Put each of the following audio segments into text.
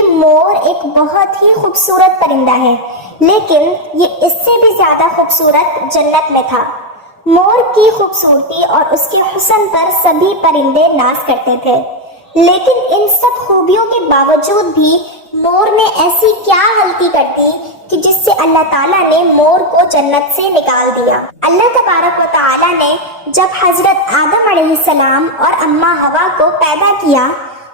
کہ مور ایک بہت ہی خوبصورت پرندہ ہے، لیکن یہ اس سے بھی زیادہ خوبصورت جنت میں تھا۔ مور کی خوبصورتی اور اس کے حسن پر سبھی پرندے ناز کرتے تھے، لیکن ان سب خوبیوں کے باوجود بھی مور نے ایسی کیا غلطی کر دی کہ جس سے اللہ تعالیٰ نے مور کو جنت سے نکال دیا۔ اللہ تبارک و تعالیٰ نے جب حضرت آدم علیہ السلام اور اماں حوا کو پیدا کیا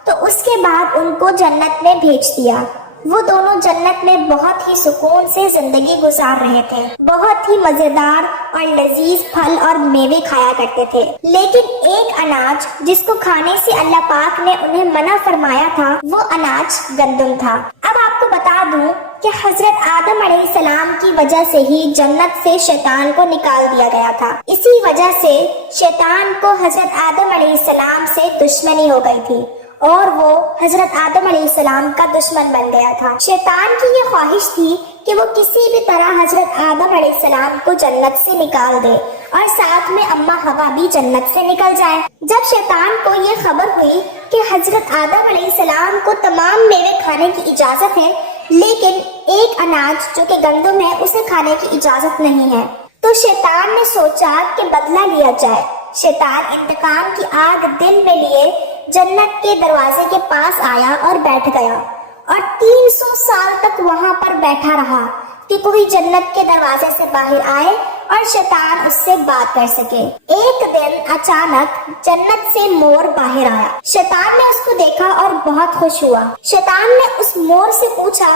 تو اس کے بعد ان کو جنت میں بھیج دیا۔ وہ دونوں جنت میں بہت ہی سکون سے زندگی گزار رہے تھے، بہت ہی مزیدار اور لذیذ پھل اور میوے کھایا کرتے تھے، لیکن ایک اناج جس کو کھانے سے اللہ پاک نے انہیں منع فرمایا تھا وہ اناج گندم تھا۔ اب آپ کو بتا دوں کہ حضرت آدم علیہ السلام کی وجہ سے ہی جنت سے شیطان کو نکال دیا گیا تھا۔ اسی وجہ سے شیطان کو حضرت آدم علیہ السلام سے دشمنی ہو گئی تھی اور وہ حضرت آدم علیہ السلام کا دشمن بن گیا تھا۔ شیطان کی یہ خواہش تھی کہ وہ کسی بھی طرح حضرت آدم علیہ السلام کو جنت سے نکال دے اور ساتھ میں اماں حوا بھی جنت سے نکل جائے۔ جب شیطان کو یہ خبر ہوئی کہ حضرت آدم علیہ السلام کو تمام میوے کھانے کی اجازت ہے، لیکن ایک اناج جو کہ گندم ہے اسے کھانے کی اجازت نہیں ہے، تو شیطان نے سوچا کہ بدلہ لیا جائے۔ شیطان انتقام کی آگ دل میں لیے جنت کے دروازے کے پاس آیا اور بیٹھ گیا اور 300 سال تک وہاں پر بیٹھا رہا کہ کوئی جنت کے دروازے سے باہر آئے اور شیطان اس سے بات کر سکے۔ ایک دن اچانک جنت سے مور باہر آیا۔ شیطان نے اس کو دیکھا اور بہت خوش ہوا۔ شیطان نے اس مور سے پوچھا،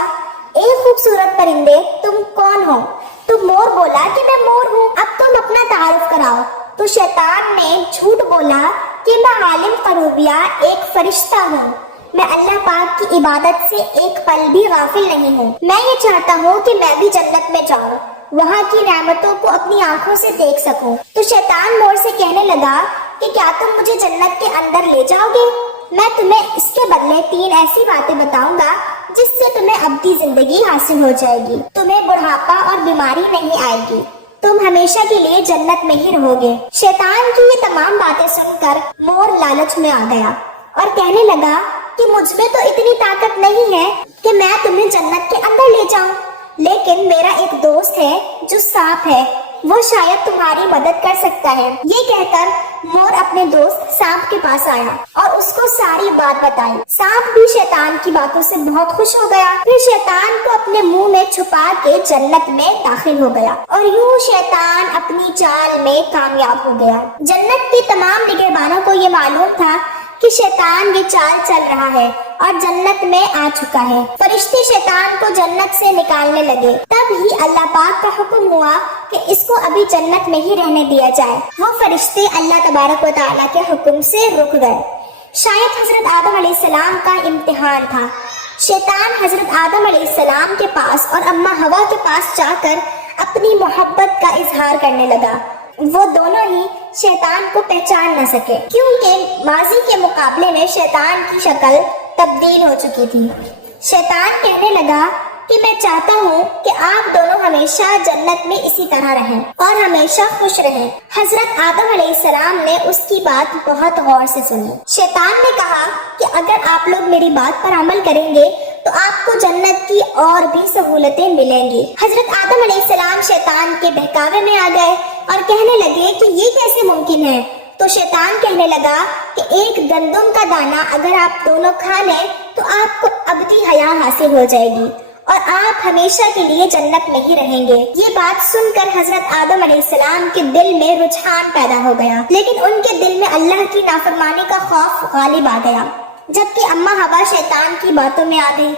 اے خوبصورت پرندے، تم کون ہو؟ تو مور بولا کہ میں مور ہوں، اب تم اپنا تعارف کراؤ۔ تو شیطان نے جھوٹ بولا کہ میں عالم قروبیہ ایک فرشتہ ہوں، میں اللہ پاک کی عبادت سے ایک پل بھی غافل نہیں ہوں، میں یہ چاہتا ہوں کہ میں بھی جنت میں جاؤں، وہاں کی نعمتوں کو اپنی آنکھوں سے دیکھ سکوں۔ تو شیطان مور سے کہنے لگا کہ کیا تم مجھے جنت کے اندر لے جاؤ گے؟ میں تمہیں اس کے بدلے 3 ایسی باتیں بتاؤں گا جس سے تمہیں ابدی زندگی حاصل ہو جائے گی، تمہیں بڑھاپا اور بیماری نہیں آئے گی، تم ہمیشہ کے لیے جنت میں ہی رہو گے۔ شیطان کی یہ تمام باتیں سن کر مور لالچ میں آ گیا اور کہنے لگا کہ مجھ میں تو اتنی طاقت نہیں ہے کہ میں تمہیں جنت کے اندر لے جاؤں، لیکن میرا ایک دوست ہے جو سانپ ہے، وہ شاید تمہاری مدد کر سکتا ہے۔ یہ کہہ کر مور اپنے دوست سانپ کے پاس آیا اور اس کو ساری بات بتائی۔ سانپ بھی شیطان کی باتوں سے بہت خوش ہو گیا، پھر شیطان کو اپنے منہ میں چھپا کے جنت میں داخل ہو گیا اور یوں شیطان اپنی چال میں کامیاب ہو گیا۔ جنت کے تمام نگہبانوں کو یہ معلوم تھا کہ شیطان یہ چال چل رہا ہے اور جنت میں آ چکا ہے۔ فرشتے شیطان کو جنت سے نکالنے لگے، تب ہی اللہ پاک کا حکم ہوا کہ اس کو ابھی جنت میں ہی رہنے دیا جائے۔ وہ فرشتے اللہ تبارک و تعالیٰ کے حکم سے رک گئے۔ شاید حضرت آدم علیہ السلام کا امتحان تھا۔ شیطان حضرت آدم علیہ السلام کے پاس اور اماں حوا کے پاس جا کر اپنی محبت کا اظہار کرنے لگا۔ وہ دونوں ہی شیطان کو پہچان نہ سکے، کیونکہ ماضی کے مقابلے میں شیطان کی شکل تبدیل ہو چکی تھی۔ شیطان کہنے لگا کہ میں چاہتا ہوں کہ آپ دونوں ہمیشہ جنت میں اسی طرح رہیں اور ہمیشہ خوش رہیں۔ حضرت آدم علیہ السلام نے اس کی بات بہت غور سے سنی۔ شیطان نے کہا کہ اگر آپ لوگ میری بات پر عمل کریں گے تو آپ کو جنت کی اور بھی سہولتیں ملیں گی۔ حضرت آدم علیہ السلام شیطان کے بہکاوے میں آ گئے اور کہنے لگے کہ یہ کیسے ممکن ہے؟ تو شیطان کہنے لگا کہ ایک گندم کا دانہ اگر آپ دونوں کھا لیں تو آپ کو ابدی حیات حاصل ہو جائے گی اور آپ ہمیشہ کے لیے جنت میں ہی رہیں گے۔ یہ بات سن کر حضرت آدم علیہ السلام کے دل میں رجحان پیدا ہو گیا، لیکن ان کے دل میں اللہ کی نافرمانی کا خوف غالب آ گیا، جبکہ اماں حوا شیطان کی باتوں میں آ گئی،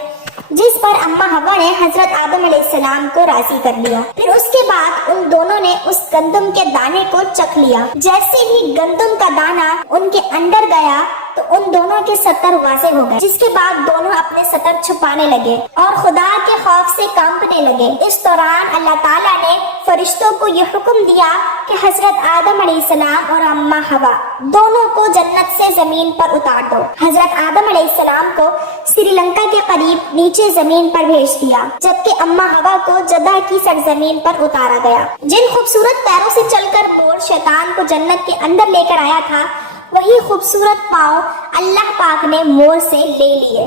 جس پر اماں حوا نے حضرت آدم علیہ السلام کو راضی کر لیا۔ پھر اس کے بعد ان دونوں نے اس گندم کے دانے کو چکھ لیا۔ جیسے ہی گندم کا دانہ ان کے اندر گیا تو ان دونوں کے سطر واضح ہو گئے، جس کے بعد دونوں اپنے سطر چھپانے لگے اور خدا کے خوف سے کانپنے لگے۔ اس دوران اللہ تعالیٰ نے فرشتوں کو یہ حکم دیا کہ حضرت آدم علیہ السلام اور اماں حوا دونوں کو جنت سے زمین پر اتار دو۔ حضرت آدم علیہ السلام کو سری لنکا کے قریب نیچے زمین پر بھیج دیا، جبکہ اماں حوا کو جدہ کی سرزمین پر اتارا گیا۔ جن خوبصورت پیروں سے چل کر مور شیطان کو جنت کے اندر لے کر آیا تھا، وہی خوبصورت پاؤں اللہ پاک نے مور سے لے لیے۔